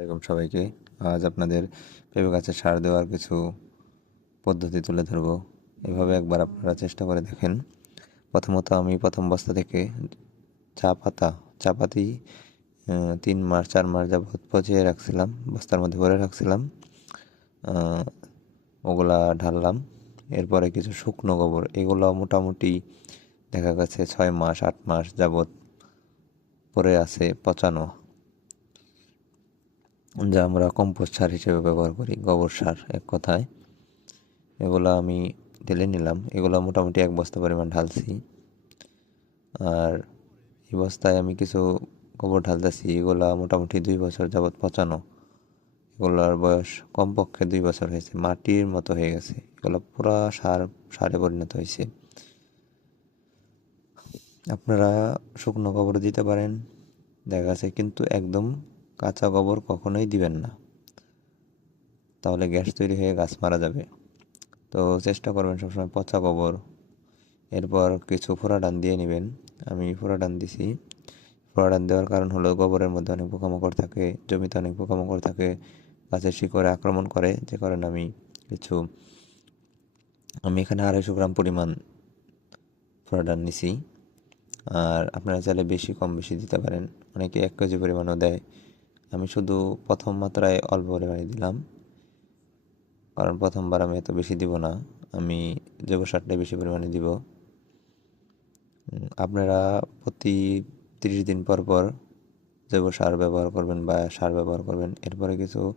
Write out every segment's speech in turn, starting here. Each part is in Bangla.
আলাইকুম সবাইকে। আজ আপনাদের পেঁপে গাছে সার দেওয়ার কিছু পদ্ধতি তুলে ধরব। এভাবে একবার আপনারা চেষ্টা করে দেখেন। প্রথমত আমি প্রথম বস্তা থেকে চা পাতা, চা পাতি তিন মাস, চার মাস যাবৎ পচিয়ে রাখছিলাম, বস্তার মধ্যে ভরে রাখছিলাম। ওগুলা ঢাললাম। এরপরে কিছু শুকনো গোবর, এগুলো মোটামুটি দেখা গেছে ছয় মাস, আট মাস যাবৎ পরে আছে পচানো। যা আমরা কম্পোস্ট সার হিসেবে ব্যবহার করি, গোবর সার এক কথায়। এগুলো আমি ঢেলে নিলাম। এগুলো মোটামুটি এক বস্তা পরিমাণ ঢালছি। আর এই বস্তায় আমি কিছু গোবর ঢালতেছি। এগুলা মোটামুটি দুই বছর যাবৎ পচানো। এগুলোর বয়স কমপক্ষে দুই বছর হয়েছে। মাটির মতো হয়ে গেছে। এগুলো পুরা সার, সারে পরিণত হয়েছে। আপনারা শুকনো গোবর দিতে পারেন, দেখা গেছে কিন্তু একদম কাঁচা গোবর কখনোই দিবেন না। তাহলে গ্যাস তৈরি হয়ে গাছ মারা যাবে। তো চেষ্টা করবেন সবসময় পচা গোবর। এরপর কিছু ফোড়াডান দিয়ে নেবেন। আমি ফোড়াডান দিছি। ফোড়াডান দেওয়ার কারণ হলো গোবরের মধ্যে অনেক পোকামাকড় থাকে, জমিতে অনেক পোকামাকড় থাকে, গাছের শিকড়ে আক্রমণ করে, যে কারণে আমি কিছু, আমি এখানে আড়াইশো গ্রাম পরিমাণ ফোড়াডান নিছি। আর আপনারা চাইলে বেশি, কম, বেশি দিতে পারেন। অনেকে এক কেজি পরিমাণও দেয়। আমি শুধু প্রথম মাত্রায় অল্প পরিমাণে দিলাম। কারণ প্রথমবার আমি এত বেশি দিব না। আমি জৈব সারটাই বেশি পরিমাণে দিব। আপনারা প্রতি তিরিশ দিন পর পর জৈব সার ব্যবহার করবেন বা সার ব্যবহার করবেন। এরপরে কিছু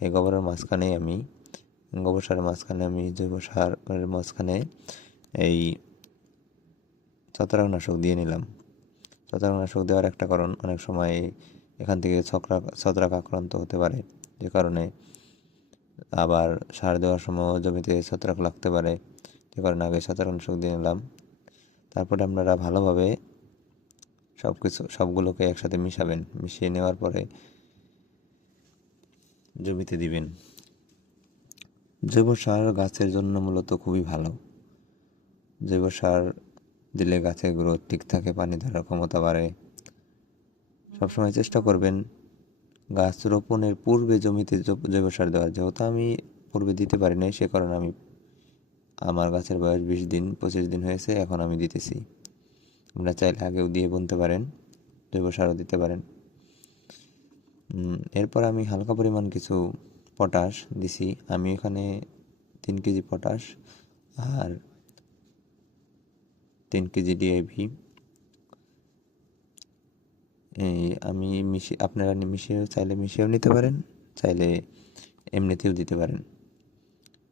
এই গোবরের মাঝখানে আমি, গোবর সারের মাঝখানে আমি জৈব সারের মাঝখানে এই ছত্রাকনাশক দিয়ে নিলাম। ছত্রাকনাশক দেওয়ার একটা কারণ, অনেক সময় এখান থেকে ছত্রাক ছত্রাক আক্রান্ত হতে পারে, যে কারণে আবার সার দেওয়ার সময় জমিতে ছত্রাক লাগতে পারে, যে কারণে আগে ছত্রাকনাশক দিয়ে নিলাম। তারপরে আপনারা ভালোভাবে সব কিছু সবগুলোকে একসাথে মিশাবেন, মিশিয়ে নেওয়ার পরে জমিতে দিবেন। জৈব সার গাছের জন্য মূলত খুবই ভালো। জৈব সার দিলে গাছের গ্রোথ ঠিক থাকে, পানি ধরার ক্ষমতা বাড়ে। সবসময় চেষ্টা করবেন গাছ রোপণের পূর্বে জমিতে জৈব- সার দেওয়ার। যেহেতু আমি পূর্বে দিতে পারি নাই, সে কারণে আমি আমার গাছের বয়স বিশ দিন, পঁচিশ দিন হয়েছে, এখন আমি দিতেছি। আপনারা চাইলে আগেও দিয়ে বুনতে পারেন, জৈব সারও দিতে পারেন। এরপর আমি হালকা পরিমাণ কিছু পটাশ দিছি। আমি এখানে তিন কেজি পটাশ আর তিন কেজি ডিআইভি। এই আমি মিশিয়ে আপনারা নি- মিশিয়ে চাইলে মিশিয়েও নিতে পারেন, চাইলে এমনিতেও দিতে পারেন।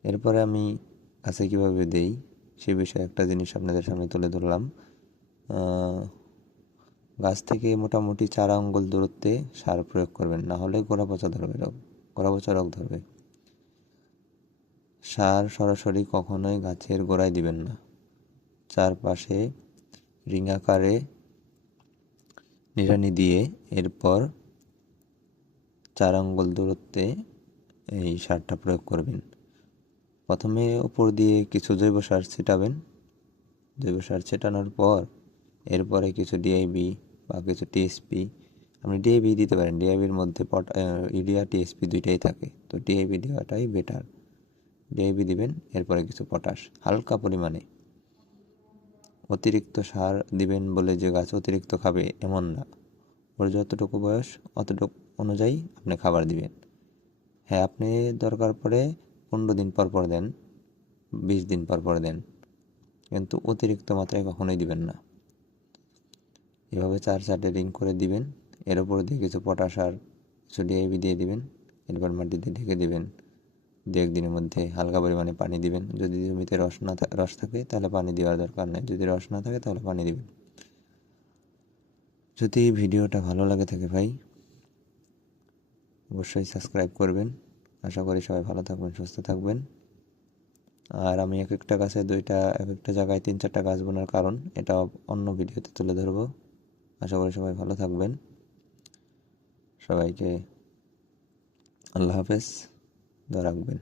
এরপরে আমি গাছে কীভাবে দেই, সে বিষয়ে একটা জিনিস আপনাদের সামনে তুলে ধরলাম। গাছ থেকে মোটামুটি চার আঙ্গুল দূরত্বে সার প্রয়োগ করবেন, না হলে গোড়া পচা ধরবে রোগ গোড়া পচা রোগ ধরবে। সার সরাসরি কখনোই গাছের গোড়ায় দিবেন না। চারপাশে রিং আকারে নিড়ানি দিয়ে এরপর চার আঙ্গুল দূরত্বে এই সারটা প্রয়োগ করবেন। প্রথমে ওপর দিয়ে কিছু জৈব সার ছিটাবেন। জৈব সার ছেটানোর পর এরপরে কিছু ডিআইবি বা কিছু টিএসপি আপনি ডিআইবি দিতে পারেন। ডিআইবির মধ্যে পট ইউরিয়া টিএসপি দুইটাই থাকে। তো ডিআইবি দেওয়াটাই বেটার। ডিআইবি দিবেন, এরপরে কিছু পটাশ। হালকা পরিমাণে। অতিরিক্ত সার দিবেন বলে যে গাছ অতিরিক্ত খাবে এমন না। ওর যতটুকু বয়স, অতটুকু অনুযায়ী আপনি খাবার দিবেন। হ্যাঁ আপনি দরকার পড়ে পনেরো দিন পর পর দেন, বিশ দিন পর পর দেন। কিন্তু অতিরিক্ত মাত্রায় কখনোই দিবেন না। এভাবে চার চারটে রিং করে দিবেন, এর উপর দিয়ে কিছু পটাশ আর কিছু ডিআইবি দিয়ে দিবেন, এরপর মাটিতে ঢেকে দিবেন। দু একদিনের মধ্যে হালকা পরিমাণে পানি দিবেন। যদি জমিতে রস না রস থাকে, তাহলে পানি দেওয়ার দরকার নেই। যদি রস না থাকে, তাহলে পানি দিবেন। যদি ভিডিওটা ভালো লাগে থাকে ভাই, অবশ্যই সাবস্ক্রাইব করবেন। আশা করি সবাই ভালো থাকবেন, সুস্থ থাকবেন। আর আমি এক একটা গাছে দুইটা, এক একটা জায়গায় তিন চারটা গাছ বোনার কারণ এটা অন্য ভিডিওতে তুলে ধরবো। আশা করি সবাই ভালো থাকবেন। সবাইকে আল্লাহ হাফেজ। দোয়া রাখবেন